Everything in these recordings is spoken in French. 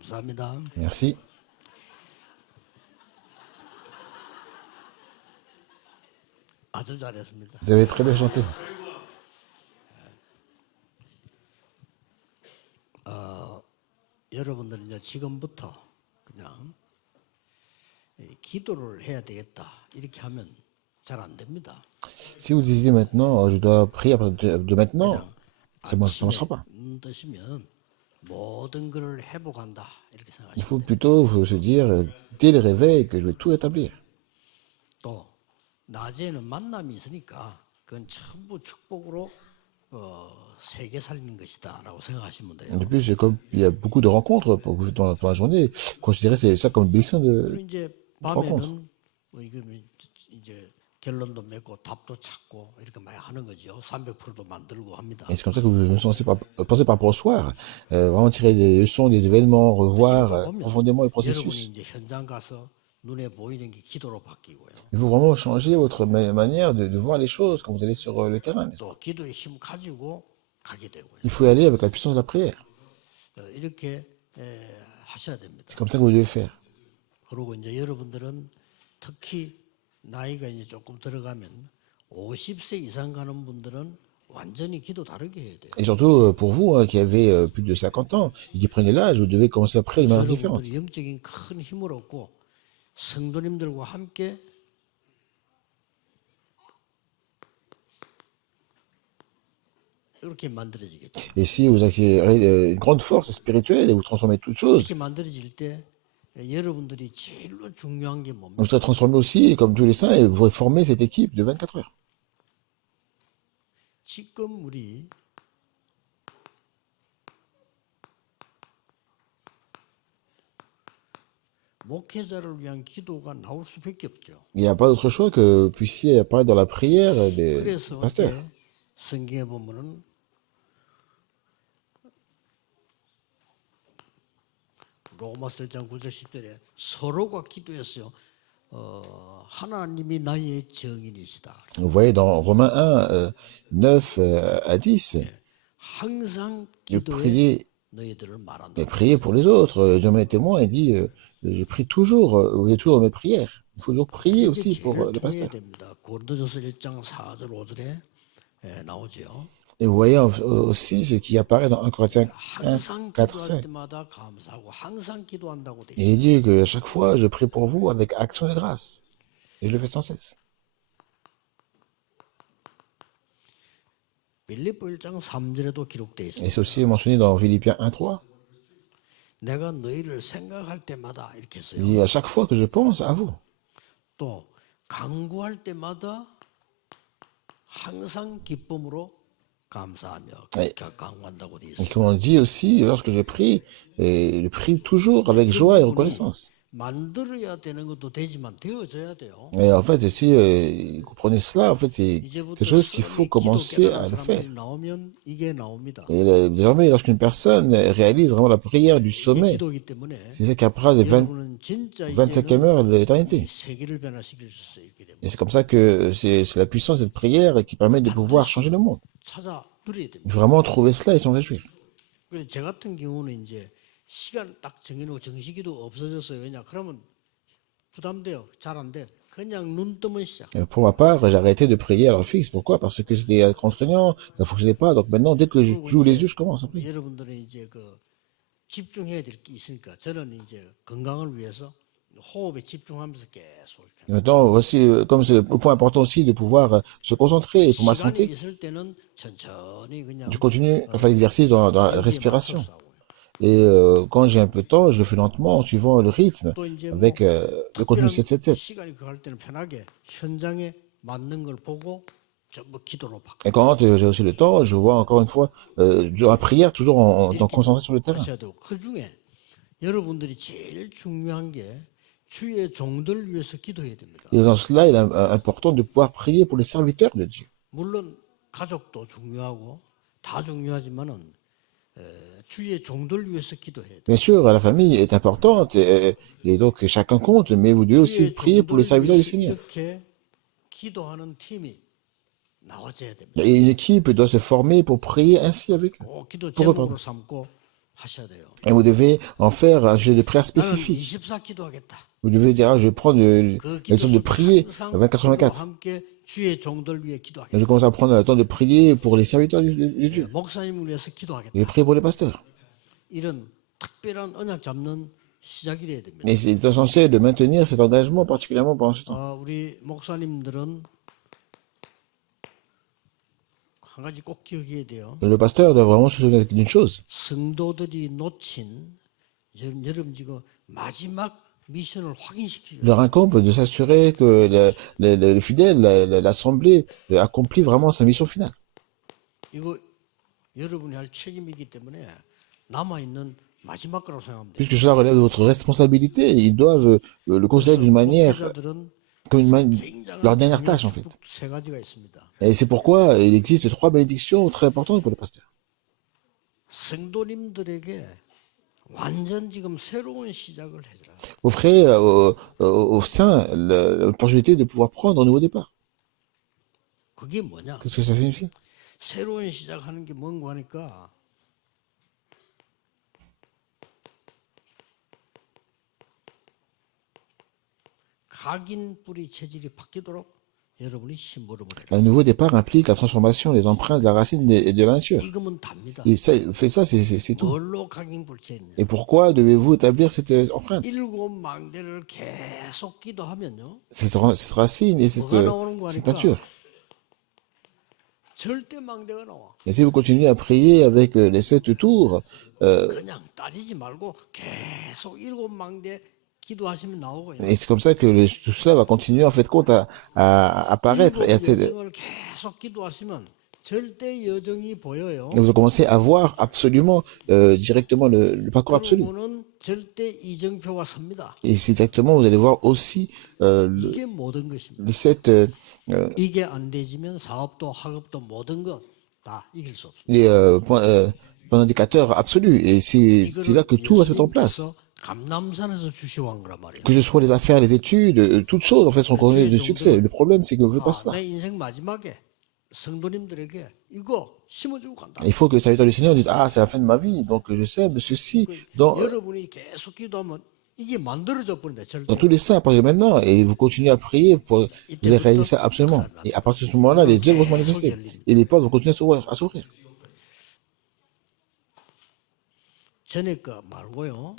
감사합니다. Merci. 아주 잘했습니다. Vous avez très bien chanté. 여러분들은 이제 지금부터 그냥 기도를 해야 되겠다 이렇게 하면 잘 안 됩니다. Si vous décidez maintenant, je dois prier à partir de maintenant, 그냥 ça ne 아침에 marchera pas. 눈 뜨시면 모든 것을 회복한다 이렇게 Il 생각하시면 faut 돼요. plutôt se dire, dès le réveil, que je vais tout rétablir. 또 낮에는 만남이 있으니까 그건 전부 축복으로 세계 살리는 것이다라고 생각하시면 돼요. De plus, comme il y a beaucoup de rencontres pour vous dans la journée, considérez ça comme une bénédiction 그리고 de 이제 rencontre. 밤에는 뭐 이게 이제 결론도 맺고 답도 찾고 이렇게 많이 하는 거죠. 300%도 만들고 합니다. Et c'est comme ça que vous pensez par rapport au soir. Vraiment tirer des leçons des événements, revoir 보면 profondément le 여러분이 processus. 이제 현장 가서 눈에 보이는 게 기도로 바뀌고요. Il faut vraiment changer votre manière de voir les choses quand vous allez sur le terrain. 또 기도의 힘 가지고 가게 되고요. Il faut y aller avec la puissance de la prière. 이렇게 하셔야 됩니다. C'est comme ça que vous devez faire. 그리고 이제 여러분들은 특히 나이가 이제 조금 들어가면 50세 이상 가는 분들은 완전히 기도 다르게 해야 돼요. Et surtout, pour vous qui avez plus de 50 ans et qui prenez l'âge, vous devez commencer à prier de manière différente. 여러분들이 영적인 큰 힘을 얻고 성도님들과 함께 이렇게 만들어지겠죠. Et si vous acquérez une grande force spirituelle et vous transformez toutes choses, 이렇게 만들어질 때 여러분들이 제일로 중요한 게 뭡니까? vous serez transformé aussi, comme tous les saints, et vous formez cette équipe de 24 heures. 지금 우리 목회자를 위한 기도가 나올 수밖에 없죠. Il n'y a pas d'autre choix que vous puissiez apparaître dans la prière des 그래서 pasteurs. 이제 성경에 보면은 로마서 1장 9절 10절에 서로가 기도했어요. 하나님이 나의 정인이시다. Vous voyez dans Romains 1, 9 à 10, 항상 de 기도에 prier, 너희들을 말한다. et prier pour les autres. Dieu m'en est témoin et dit, je prie toujours, vous êtes toujours dans mes prières. Il faut toujours prier 이게 aussi pour 제일 les 통해야 pasteurs. 됩니다. 고린도전서 1장 4절 5절에 나오죠. Et vous voyez aussi ce qui apparaît dans 1 Corinthiens 1, 항상 4, 기도할 5. 때마다 감사하고 항상 기도한다고 돼 Et 있어요. il dit que à chaque fois, je prie pour vous avec action de grâce. Et je le fais sans cesse. 빌립보 1장 3절에도 기록돼 있어요. Et c'est aussi mentionné dans Philippiens 1, 3. 내가 너희를 생각할 때마다 이렇게 Il 했어요. dit à chaque fois que je pense à vous. 또 강구할 때마다 항상 기쁨으로 감사하며 네. 강구한다고 돼 Et 있어요. comme on dit aussi, lorsque je prie, et je prie toujours avec joie et reconnaissance. 만들어야 되는 것도 되지만 되어져야 돼요. Et en fait, si vous comprenez cela, en fait, c'est quelque 이제부터 chose qu'il faut 썰이 기도 commencer à 깨달은 le faire. 사람들이 나오면 이게 나옵니다. Et désormais, lorsqu'une personne réalise vraiment la prière du 이게 sommet, 기도이기 때문에 c'est ça qui apparaît de 여러분은 진짜 25e 이제는 heure de l'éternité. 세계를 변화시킬 수 있게 됩니다. Et c'est comme ça que c'est la puissance de cette prière qui permet de pouvoir changer le monde. 찾아 누려야 됩니다. Il faut vraiment trouver cela et s'en réjouir. 그래서 제 같은 경우는 이제 시간 딱 정해놓고 정시기도 없어졌어요. 왜냐? 그러면 부담돼요. 잘 안 돼. 그냥 눈 뜨면 시작. Et pour ma part, j'ai arrêté de prier à l'heure fixe. Pourquoi? Parce que c'était contraignant, ça fonctionnait pas. Donc maintenant, dès que j'ouvre les yeux, je commence à prier. 여러분들은 이제 집중해야 될 게 있으니까 저는 이제 건강을 위해서 호흡에 집중하면서 계속 이렇게. Et maintenant, voici, comme c'est le point important aussi de pouvoir se concentrer pour ma 시간이 santé, 있을 때는 천천히 그냥 je continue à faire l'exercice dans la respiration. 맞춰서 하고요. Et quand j'ai un peu de temps, je le fais lentement en suivant le rythme 또 이제 avec le contenu 특별한 777. 시간이 그할 때는 편하게 현장에 맞는 걸 보고 전부 기도로 바꿔. Et quand j'ai aussi le temps, je vois encore une fois la prière toujours en étant concentré sur le terrain. 하셔야 되고 그 중에 여러분들이 제일 중요한 게 주의 종들 위해서 기도해야 됩니다. Et dans cela, il est important de pouvoir prier pour les serviteurs de Dieu. 물론 가족도 중요하고 다 중요하지만은 주의 종들 위해서 기도해야 돼요. Bien sûr, la famille est importante et donc chacun compte, mais vous devez aussi 주의 prier pour les 종들을 serviteurs du 위해서 Seigneur. 이렇게 기도하는 팀이 나와줘야 됩니다. Et une équipe doit se former pour prier ainsi avec eux. 꼭 기도 Pourquoi, 제목으로 삼고 하셔야 돼요. Et vous devez en faire un jeu de prière 나는 spécifique. 24 기도하겠다. Vous devez dire, ah, je vais prendre 그 la leçon de 기도 prier 항상 24-24. 주와 함께 주의 종들 위해 기도하겠다. Je commence à prendre le temps de prier pour les serviteurs de Dieu. 목사님을 위해서 Et 기도하겠다. prier pour les pasteurs. 이런 특별한 언약 잡는 시작이 돼야 됩니다. Et c'est essentiel de maintenir cet engagement, particulièrement pendant ce temps. 우리 목사님들은 한 가지 꼭 기억해야 돼요. Le pasteur doit vraiment se souvenir d'une chose. 성도들이 놓친 여러분 지금 마지막 미션을 확인시키려. Leur incombe de s'assurer que le fidèle, l'assemblée, accomplit vraiment sa mission finale. 이거 여러분이 할 책임이기 때문에 남아 있는 마지막 거라고 생각하면 돼요. Puisque cela relève de votre responsabilité, ils doivent le considérer d'une manière, 목회자들은 comme 굉장한 leur dernière tâche en fait. 축복 세 가지가 있습니다. Et c'est pourquoi il existe 3 bénédictions très importantes pour le pasteur. 성도님들에게 완전 지금 새로운 시작을 해주라. Offrez aux saints l'opportunité de pouvoir prendre un nouveau départ. 그게 뭐냐? Qu'est-ce que ça signifie? 새로운 시작하는 게 뭔가 하니까 각인 뿌리 체질이 바뀌도록 여러분이 심부름을 해요. Un nouveau départ implique la transformation des empreintes de la racine et de la nature. 이거면 답니다. Et ça, fait ça, c'est tout. 뭘로 각인 뿌리 체질이냐? Et pourquoi devez-vous établir cette empreinte? 일곱 망대를 계속 기도하면요. Cette racine et cette nature. 절대 망대가 나와. Et si vous continuez à prier avec les 7 tours, 그냥 따지지 말고 계속 일곱 망대 기도하시면 나오고요. et c'est comme ça que tout cela va continuer en fait compte à apparaître. Et, 여정을 계속 기도하시면 절대 여정이 보여요. et vous commencez à voir absolument directement le parcours absolu. 그러면은 절대 이정표가 섭니다. Et c'est directement, vous allez voir aussi 이게 모든 것입니다. le 7, 이게 안 되지면 사업도 학업도 모든 것 다 이길 수 없습니다. les points indicateurs absolus. Et c'est là que tout va se mettre en place. 감남산에서 주시오한 거란 말이에요. Que ce soit les affaires, les études, toutes choses en fait sont couronnées de succès. Le problème, c'est qu'on ne veut pas cela. 내 인생 마지막에 성도님들에게 이거 심어주고 간다. Il faut que le serviteur du Seigneur dise, ah, c'est la fin de ma vie, donc je sème ceci 여러분이 계속 기도하면 이게 만들어져 버린다. 절대. dans tous les saints à partir de maintenant, et vous continuez à prier pour les réaliser ça absolument. Et à partir de ce moment-là, les œuvres vont se manifester. Et les portes vont continuer à s'ouvrir. 전에 거 말고요.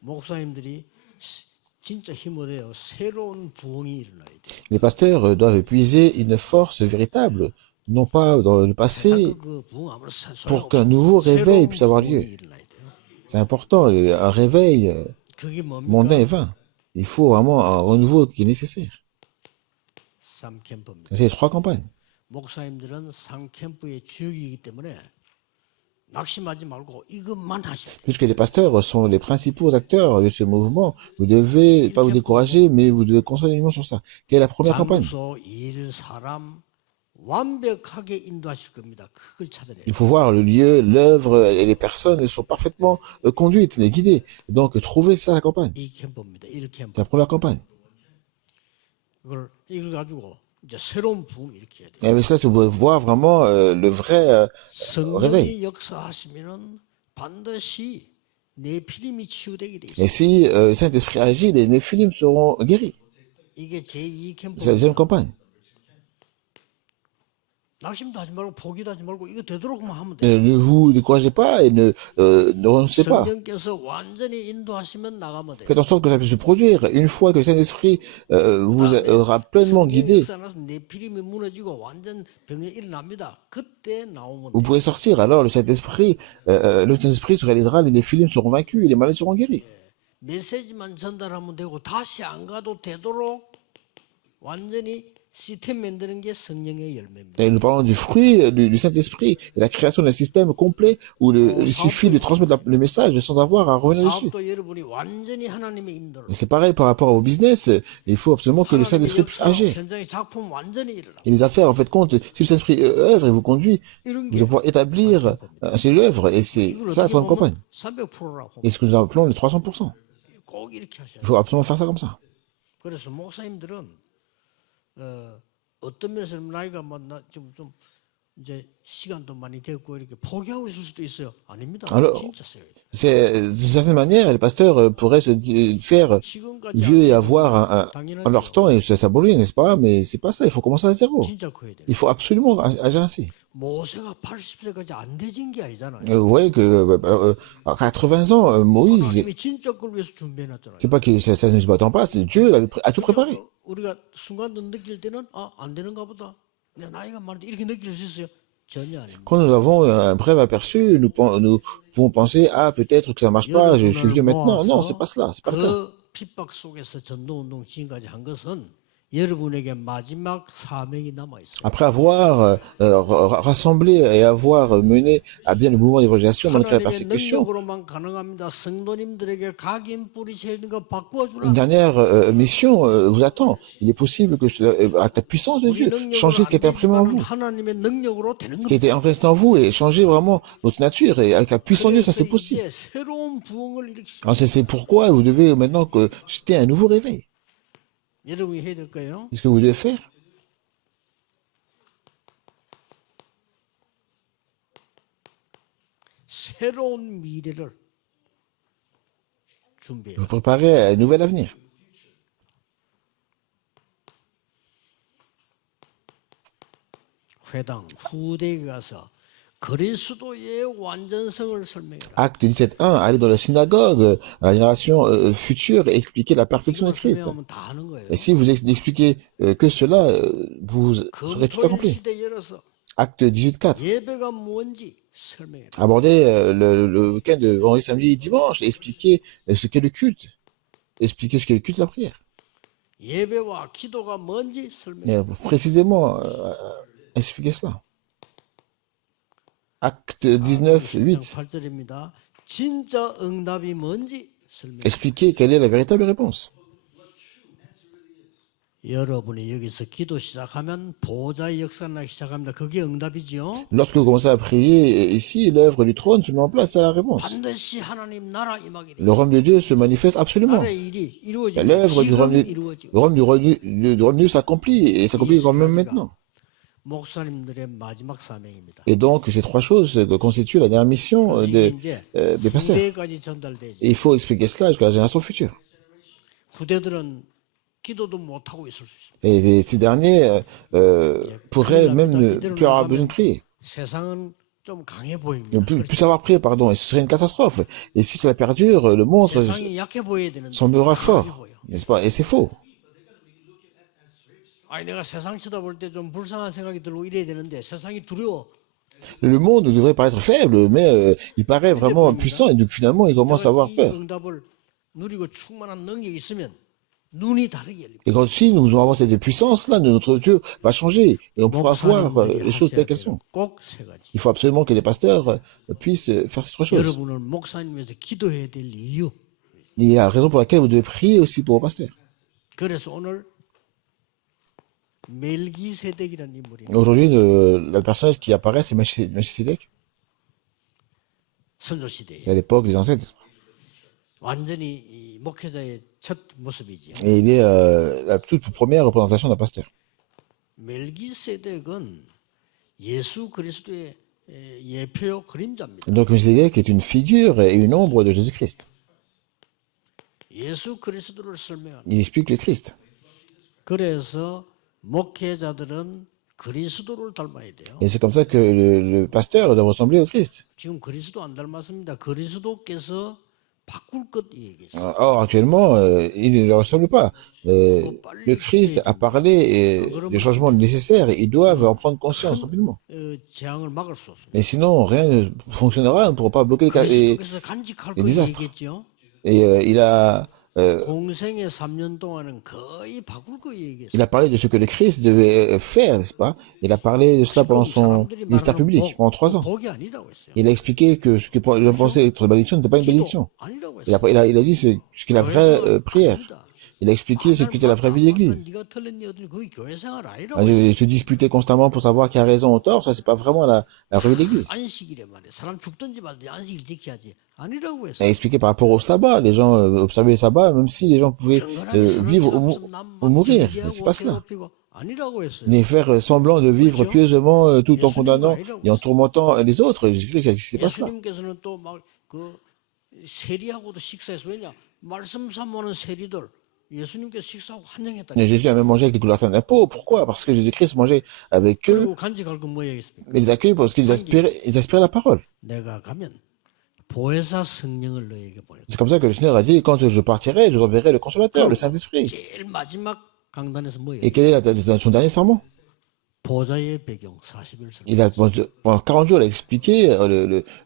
목사님들이 진짜 힘을 내요. 새로운 부흥이 일어나야 돼요. Les pasteurs doivent puiser une force véritable, non pas dans le passé, 그 부흥 아무리 pour qu'un nouveau réveil puisse avoir lieu. 일어나야 돼요. C'est important, un réveil 그게 mondain est 뭡니까? vain. Il faut vraiment un renouveau qui est nécessaire. 3캠프입니다. C'est les 3 campagnes. 목사님들은 3캠프의 주역이기 때문에 낙심하지 말고 이것만 하셔야 돼요. Puisque les pasteurs sont les principaux acteurs de ce mouvement, vous devez pas vous décourager, mais vous devez concentrer uniquement sur ça. Quelle est la première campagne? 장소, 일, 사람 완벽하게 인도하실 겁니다. 그걸 찾아내요. Il faut voir le lieu, l'œuvre et les personnes sont parfaitement conduites et guidées. Donc, trouvez ça la campagne. 이 캠프입니다. 1캠프. C'est la première campagne. 이걸 가지고 이제 새로운 부흥 일으켜야 돼요. Et avec cela, si vous pouvez voir vraiment le vrai réveil. 성령이 역사하시면은 반드시 네피림이 치유되게 돼 Et 있어요. si le Saint-Esprit agit, les néphilim seront guéris. 이게 제2캠프. C'est la deuxième campagne. 낙심도 하지 말고 포기도 하지 말고 이거 되도록만 하면 Et 돼요. ne vous découragez pas et ne renoncez pas. 성령께서 완전히 인도하시면 나가면 돼요. Faites en sorte que ça puisse se produire. Une fois que le Saint-Esprit vous aura pleinement guidé, 네피림이 무너지고 완전 병이 일어납니다. 그때 나오면 vous 돼요. pourrez sortir. Alors le Saint-Esprit se réalisera, les néphilim seront vaincus et les malades seront guéris. 메시지만 전달하면 되고 다시 안 가도 되도록 완전히 시스템 만드는 게 성령의 열매입니다. Et nous parlons du fruit du Saint-Esprit, et la création d'un système complet où il suffit de transmettre le message sans avoir à revenir dessus. 사업도 여러분이 완전히 하나님의 인도로 Et c'est pareil par rapport au business. Il faut absolument que le 하나님의 Saint-Esprit puisse 역사로 agir. 현장의 작품 완전히 일어나. Et les affaires, en fait, compte, si le Saint-Esprit œuvre et vous conduit, 이런 vous 게 allez pouvoir établir c'est l'œuvre. Et c'est 이걸 ça la 어떻게 troisième campagne. 보면 300%라고 Et ce que nous appelons les 300%. 꼭 이렇게 하셔야 Il 돼요. faut absolument faire ça comme ça. 그래서 목사님들은 어떤 면에서 나이가 좀 이제 시간도 많이 됐고 이렇게 포기하고 있을 수도 있어요. 아닙니다. Alors, 진짜 써야 돼요. d'une certaine manière, les pasteurs pourraient faire 지금까지 vieux et 안 avoir 되면 leur 당연하죠. temps et ça brûler, n'est-ce pas? Mais c'est pas ça, il faut commencer à zéro. 진짜 커야 돼요. Il faut absolument agir ainsi. 모세가 80세까지 안 되진 게 아니잖아요. Vous voyez que à 80 ans, Moïse, 하나님이 진짜 그걸 위해서 준비해놨잖아요. c'est pas que ça ne se battant pas, c'est Dieu a tout préparé. 우리가 순간도 느낄 때는 안 되는가 보다. 내 나이가 많은데 이렇게 느낄 수 있어요? 전혀 아닙니다. Quand nous avons un bref aperçu, nous pouvons penser, ah, peut-être que ça marche pas, je suis vieux maintenant. Non, c'est pas cela, c'est pas le cas. 그 핍박 속에서 전도운동 지금까지 한 것은 여러분에게 마지막 사명이 남아 있어요. Après avoir rassemblé et avoir mené à bien le mouvement d'évangélisation malgré la 하나님의 persécution, 능력으로만 가능합니다. 성도님들에게 각인 뿌리셔야 되는 거 바꾸어주라. une dernière mission vous attend. Il est possible que, avec la puissance de Dieu, changer ce qui est imprimé en vous, 하나님의 능력으로 되는 qui était enregistré en vous et changer vraiment notre nature. Et avec la puissance de Dieu, ça c'est possible. 이제 새로운 부흥을 일으키시. Alors, c'est pourquoi vous devez maintenant que c'était un nouveau réveil. 여러분이 해야 될 거예요. C'est ce que vous devez faire. 새로운 미래를 준비해요. Vous préparez un nouvel avenir. 회당 후대에 가서 그리스도의 완전성을 설명해라. Acte 17.1, aller dans la synagogue, à la génération future, et expliquer la perfection de Christ. 설명하면 다 하는 거예요. Et si vous n'expliquez que cela, vous serez tout 금토일 accompli. 시대 열어서 Acte 18.4, 예배가 뭔지 설명해라. aborder le week-end de vendredi, samedi et dimanche, expliquer ce qu'est le culte. Expliquer ce qu'est le culte de la prière. 예배와 기도가 뭔지 Mais 설명해라. précisément, expliquer cela. Acte 19.8, 8절입니다. 진짜 응답이 뭔지 설명해라. expliquer quelle est la véritable réponse. 여러분이 여기서 기도 시작하면 보좌의 역사 나기 시작합니다. 그게 응답이지요. Lorsque vous commencez à prier ici, l'œuvre du trône se met en place, c'est la réponse. 반드시 하나님 나라 임하기를. Le royaume de Dieu se manifeste absolument. 나라의 일이 이루어지고 L'œuvre du 지금 royaume 이루어지고. le royaume du royaume de Dieu s'accomplit, et s'accomplit quand même maintenant. 목사님들의 마지막 사명입니다. Et donc, ces trois choses constituent la dernière mission 이게 이제 des pasteurs. 후대까지 전달되죠. Et il faut expliquer cela jusqu'à la génération future. 후대들은 기도도 못 하고 있을 수 있습니다. Et ces derniers pourraient même ne plus avoir besoin de prier. 세상은 좀 강해 보입니다. Ne plus savoir prier, pardon, et ce serait une catastrophe. Et si cela perdure, le monde 세상이 약해 보여야 되는데 semblera 강해 fort, 보여. n'est-ce pas? Et c'est faux. 아니 내가 세상 쳐다볼 때 좀 불쌍한 생각이 들고 이래야 되는데 세상이 두려워. Le monde devrait paraître faible, mais il paraît vraiment puissant, et donc finalement, il commence à avoir 이 peur. 응답을 누리고 충만한 능력이 있으면 눈이 다르게 열립니다. Et quand si nous avons cette puissance-là, notre Dieu va changer, et on pourra voir les choses telles qu'elles sont. 꼭세 가지. Il faut absolument que les pasteurs puissent faire ces trois choses. 여러분은 목사님 위해서 기도해야 될 이유. Il y a la raison pour laquelle vous devez prier aussi pour vos pasteurs. 그래서 오늘 멜기세덱이라는 인물이 Aujourd'hui, la personnage qui apparaît, c'est Melchisedec, 선조 시대에 à l'époque des ancêtres. 완전히 이 목회자의 첫 모습이지요. Et il est la toute première représentation d'un pasteur. 멜기세덱은 예수 그리스도의 예표요 그림자입니다. Donc Melchisedec est une figure et une ombre de Jésus-Christ. 예수 그리스도를 설명합니다. Il explique le Christ. 그래서 목회자들은 그리스도를 닮아야 돼요. Et c'est comme ça que le pasteur doit ressembler au Christ. 지금 그리스도 안 닮았습니다. 그리스도께서 바꿀 것 얘기했어요. Or, actuellement, il ne le ressemble pas. Le Christ a parlé des changements nécessaires et ils doivent en prendre conscience rapidement. 재앙을 막을 수 없습니다. Et sinon, rien ne fonctionnera, on ne pourra pas bloquer 그리스도께서 간직할 les 것 désastres. 얘기했죠. Et il a 공생의 3년 동안은 거의 바꿀 거 얘기했어요. il a parlé de ce que le Christ devait faire, n'est-ce pas? Il a parlé de cela pendant son ministère public, pendant 3 ans. 복이 아니라고 했어요. Il a expliqué que ce que je pensais être une bénédiction n'était pas une bénédiction. 아니라고 Il 했어요. a dit ce qu'est la vraie prière. Il a expliqué ce qu'était la vraie vie d'église. 네가 틀렸니 어떤 그게 교회 생활 아니라고 했어요. Se disputer constamment pour savoir qui a raison ou tort, ça c'est pas vraiment la vraie vie d'église. 안식일에 말이야. 사람 죽든지 말든지 안식일 지켜야지. 아니라고 Il a 했어요. expliqué par rapport au sabbat. Les gens observaient le sabbat, même si les gens pouvaient vivre ou mourir. Mais c'est pas cela. 아니라고 했어요. ni faire semblant de vivre pieusement tout en condamnant et en tourmentant les autres. Jésus-Christ n'existait pas cela. 예수님께서는 또 막 그 세리하고도 식사했어요. 왜냐? 말씀 사모하는 세리들 예수님께서 식사하고 환영했다. Et Jésus a même mangé avec les collecteurs d'impôts. Pourquoi? Parce que Jésus-Christ mangeait avec eux. 그리고 간직할 건 뭐였습니까? Il les accueille parce qu'ils aspirent la parole. 내가 가면 보혜사 성령을 너에게 보낼 C'est comme ça que le Seigneur a dit, quand je partirai, je vous enverrai le consolateur, le 거야. Saint-Esprit. 제일 마지막 강단에서 뭐예요? Et quel est son dernier sermon? 보좌의 배경 40일 설명. Il a, pendant 40 jours, il a expliqué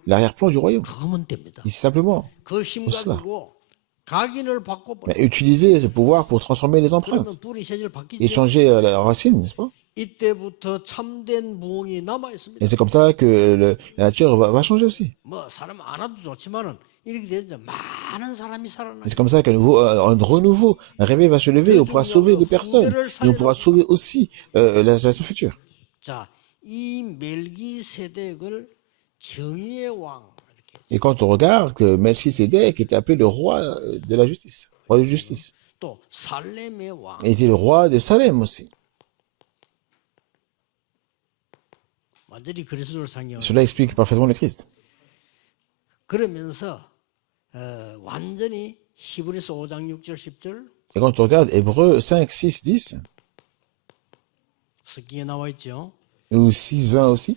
l'arrière-plan du royaume. 그거면 됩니다. Il dit simplement, 그 힘 가지고 각인을 바꿔버려. mais utiliser ce pouvoir pour transformer les empreintes 그러면 뿌리 세질 et 바뀌죠. changer la racine, n'est-ce pas? 이때부터 참된 부흥이 남아 있습니다. Et c'est comme ça que la nature va changer aussi. 뭐 사람 안 와도 좋지만은 이렇게 되죠. 많은 사람이 살아나. Et c'est comme ça qu'un nouveau, un renouveau, un réveil va se lever et on pourra sauver des personnes. Et on pourra sauver aussi la génération future. 자, 이 멜기세덱을 정의의 왕 이렇게. Et quand on regarde que Melchisédek était appelé le roi de la justice, roi de justice, 또 살렘의 왕. il était le roi de Salem aussi. 완전히 그리스도를 상징하는. Cela explique parfaitement le Christ. 그러면서 완전히 히브리서 5장 6절 10절 Et quand on regarde Hébreux 5, 6, 10, 스키에 나와 있죠. ou 6, 20 aussi,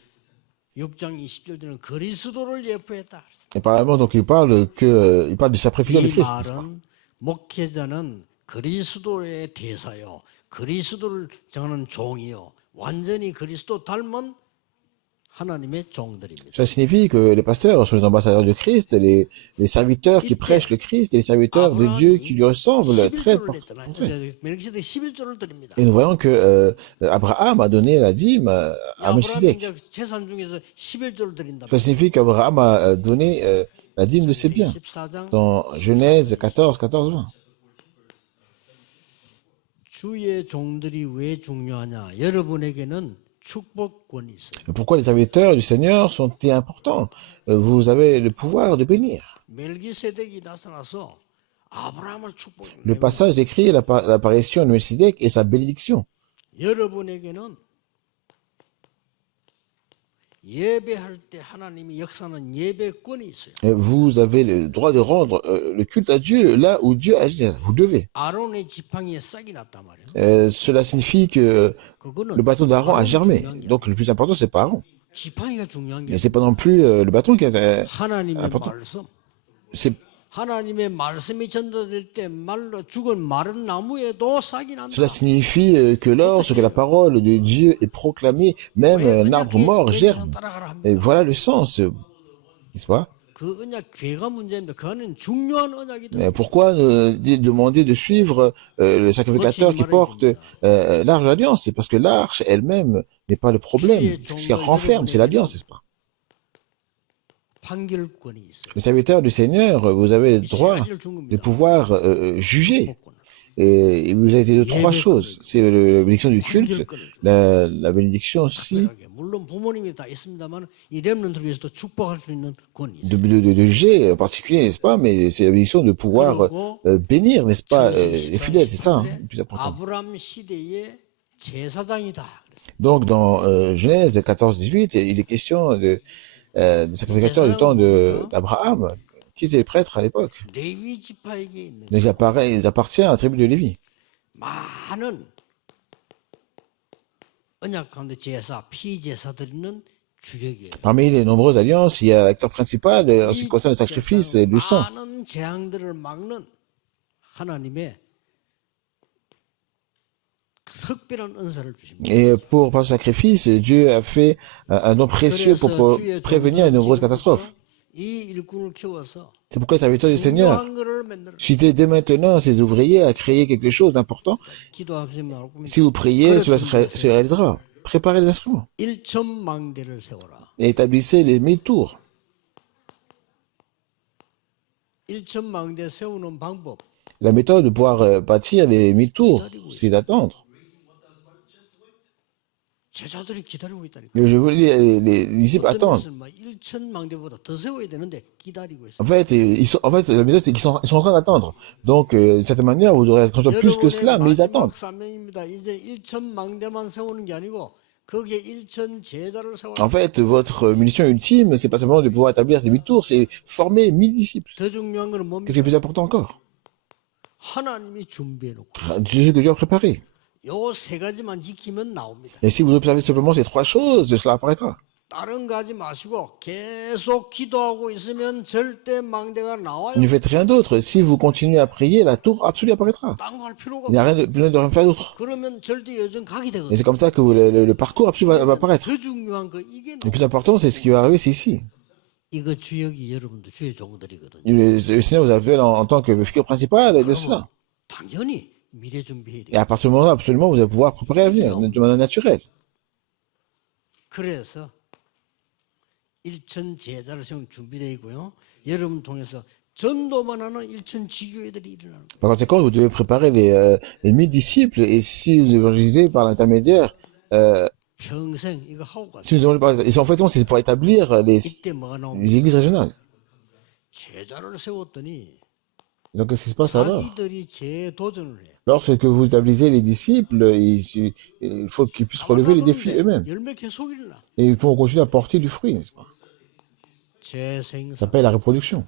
6장 20절에는 그리스도를 예표했다. et apparemment, donc il parle de sa préfigure de 이 Christ, n'est-ce pas? 말은 목회자는 그리스도의 대사요. 그리스도를 정하는 종이요. 완전히 그리스도 닮은 하나님의 종들입니다. Cela signifie que les pasteurs sont les ambassadeurs de Christ, les serviteurs qui prêchent le Christ et les serviteurs de Dieu qui lui ressemblent très 11절을 냈잖아요. 멜기세덱 11절을 드립니다. Et nous voyons que Abraham a donné la dîme à 아브라함이 Melchizedek. 이제 재산 중에서 11절을 드린다. Cela signifie qu'Abraham a donné la dîme de ses biens. 14장 Dans Genèse 14, 14, 20. 주의 종들이 왜 중요하냐? 여러분에게는 축복권이 있어요. Pourquoi les serviteurs du Seigneur sont-ils importants? Vous avez le pouvoir de bénir. 멜기세덱이 나타나서 아브라함을 축복해. Le passage décrit l'apparition de Melchizedek et sa bénédiction. 여러분에게는 예배할 때 하나님이 역사하는 예배권이 있어요. Vous avez le droit de rendre le culte à Dieu là où Dieu agit. Vous devez. 아론의 지팡이에 싹이 났단 말이에요. Cela signifie que 그거는 le bâton d'Aaron a 아론이 germé. 중요한 게 Donc le plus important, c'est pas Aaron. 지팡이가 중요한 게 Mais c'est pas non plus le bâton qui est 하나님의 important. 말씀. C'est 하나님의 말씀이 전달될 때 말로 죽은 마른 나무에도 싹이 난다. Cela signifie que lorsque la parole de Dieu est proclamée, même un arbre mort germe. Et voilà le sens, n'est-ce pas? 그 언약 괴가 문제입니다. 그거는 중요한 언약이다. Pourquoi demander de suivre le sacrificateur qui porte l'arche de l'alliance? C'est parce que l'arche elle-même n'est pas le problème. Ce qu'elle renferme, c'est l'alliance, n'est-ce pas? 판결권이 있어요. Le serviteur du Seigneur, vous avez le droit de pouvoir juger. Et vous avez de trois choses. C'est la bénédiction du culte, la bénédiction aussi 물론 부모님이 다 있습니다만 이 렘넌트를 위해서도 축복할 수 있는 권이 있어요. de juger en particulier, n'est-ce pas? Mais c'est la bénédiction de pouvoir bénir, n'est-ce pas, les fidèles, c'est ça, le plus important. 아브람 시대의 제사장이다. Donc, dans Genèse 14, 18, il est question des sacrificateurs du temps d'Abraham, qui étaient les prêtres à l'époque. 레위 지파에게 있는 Donc, ils appartiennent à la tribu de Lévi. 많은 언약 가운데 제사, 피제사 드리는 주력이에요. Parmi les nombreuses alliances, il y a l'acteur principal en ce qui concerne le sacrifice et le sang. 많은 재앙들을 막는 하나님의 특별한 은사를 주십니다. Et par ce sacrifice, Dieu a fait un don précieux pour prévenir les nombreuses catastrophes. 이 일꾼을 키워서 C'est pourquoi les serviteurs du Seigneur, 중요한 거를 만들어. suscitez dès maintenant ces ouvriers à créer quelque chose d'important. 기도하시면 나올 겁니다. Si vous priez, cela se réalisera. Préparez les instruments 1,000망대를 세워라. et établissez les 1000 tours. 1,000망대 세우는 방법. La méthode de pouvoir bâtir les 1000 tours, c'est d'attendre. 제자들이 기다리고 있다니까. Mais je vous le dis, les disciples 어떤 attendent. 것은 막 1,000망대보다 더 세워야 되는데 기다리고 있어요. En fait, la méthode, c'est qu'ils sont en train d'attendre. Donc, d'une certaine manière, vous aurez construire plus que 여러분의 cela, mais ils 마지막 attendent. 사명입니다. 이제 1,000망대만 세우는 게 아니고 거기에 1,000제자를 세워야 En fait, votre mission ultime, c'est pas simplement de pouvoir établir ces 8 tours, c'est former 1000 disciples. 더 중요한 거는 Qu'est-ce qui est 뭡니까? plus important encore? 하나님이 준비해 놓고 C'est ce que Dieu a préparé. 요 세 가지만 지키면 나옵니다. Et si vous observez simplement ces 3 choses, cela apparaîtra. 다른 거 하지 마시고 계속 기도하고 있으면 절대 망대가 나와요. Ne faites rien d'autre. Si vous continuez à prier, la tour absolue apparaîtra. 딴 거 할 필요가 Il n'y a 없어. rien de, besoin de rien faire d'autre. 그러면 절대 여정 가게 Et 되거든요. c'est comme ça que le parcours absolu va apparaître. 더 중요한 거 이게 Le plus important, c'est ce qui va arriver, c'est ici. 이거 주역이 여러분들 주의 종들이거든요. Le Seigneur vous appelle en tant que figure principale de cela. 당연히 미래 준비해야 Et 돼요. à partir du moment-là, absolument, vous allez pouvoir préparer l'avenir de manière naturelle. 그래서 1천 제자를 세운 준비되어 있고요. 여러분 통해서 전도만 하는 1천 지교회들이 일어나는 거예요. Par conséquent, vous devez préparer les 1000 disciples. Et si vous évangélisez par l'intermédiaire, 평생 이거 하고 가세요. si vous évangélisez en fait, c'est pour établir 이때 뭐가 나옵니까? les églises régionales. 제자를 세웠더니 Donc, qu'est-ce qui se passe alors? 자기들이 재도전을 해요. Lorsque vous établissez les disciples, il faut qu'ils puissent relever les défis eux-mêmes. 열매 계속 일어나. Et ils vont continuer à porter du fruit, n'est-ce pas? Ça 재생산 s'appelle la reproduction.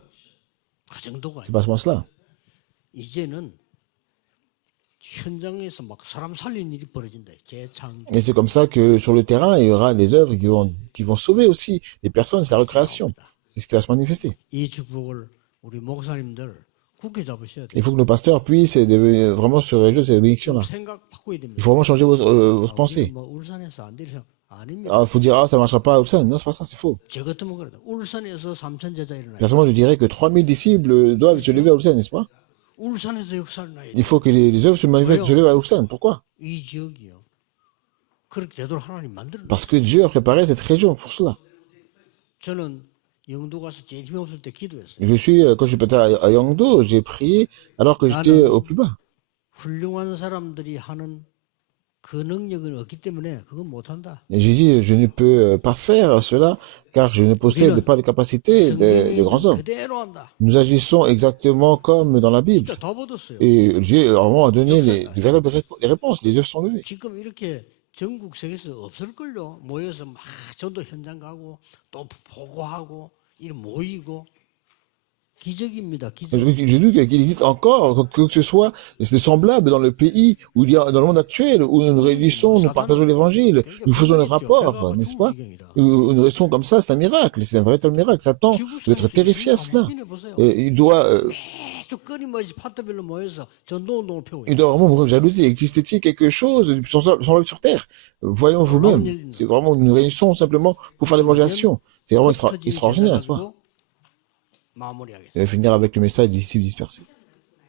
그 정도가 C'est pas seulement cela. 이제는 현장에서 막 사람 살린 일이 벌어진다. 재창조. Et c'est comme ça que sur le terrain, il y aura des œuvres qui vont sauver aussi les personnes, c'est la recréation. C'est ce qui va se manifester. 이 축복을 우리 목사님들 굳게 잡으셔야 돼요. Il faut que nos pasteurs puissent vraiment se réjouir de ces bénédictions-là. 생각 바꿔야 Il 됩니다. faut vraiment changer votre pensée. 뭐 울산에서 안 되죠? 아닙니다. Il faut dire, ah, ça ne marchera pas à Ulsan. Non, c'est pas ça, c'est faux. 저 같으면 그래요. 울산에서 3천 제자 일어나요. Personnellement, je dirais que 3000 disciples doivent se lever à Ulsan, n'est-ce pas? 울산에서 역사를 나야 Il faut que les œuvres se manifestent, se lèvent à Ulsan. Pourquoi? 이 지역이요. 그렇게 되도록 하나님 만들어. Parce que Dieu a préparé cette région pour cela. 저는 영도 가서 제일 힘 없을 때 기도했어요. Quand je suis parti à Yangdo, j'ai prié alors que j'étais au plus bas. 훌륭한 사람들이 하는 그 능력은 없기 때문에 그건 못한다. Et j'ai dit, je ne peux pas faire cela car je ne possède pas les capacités des grands hommes. 그대로 한다. Nous agissons exactement comme dans la Bible. 진짜 다 받았어요. Et Dieu vraiment a donné les véritables les réponses. Les œuvres sont levées. 지금 이렇게 전국 세계에서 없을걸요. 모여서 막 전도 현장 가고 또 보고하고 이 모이고 기적입니다. 기적. J'ai lu qu'il existe encore, que ce soit c'est semblable dans le pays, où il y a, dans le monde actuel, où nous nous réunissons, nous partageons l'évangile, nous faisons nos rapports, n'est-ce pas? Où nous restons comme ça, c'est un miracle, c'est un véritable miracle. Satan doit être terrifié à cela. Et il doit 계속 끊임없이 파트별로 모여서 전도 운동을 펴고 il doit vraiment mourir de jalousie. Existe-t-il quelque chose de semblable sur terre? Voyons vous-même. C'est vraiment, nous nous réunissons simplement pour faire l'évangélisation. C'est vraiment extraordinaire, n'est-ce pas? 마무리하겠습니다. Je vais finir avec le message des disciples dispersés.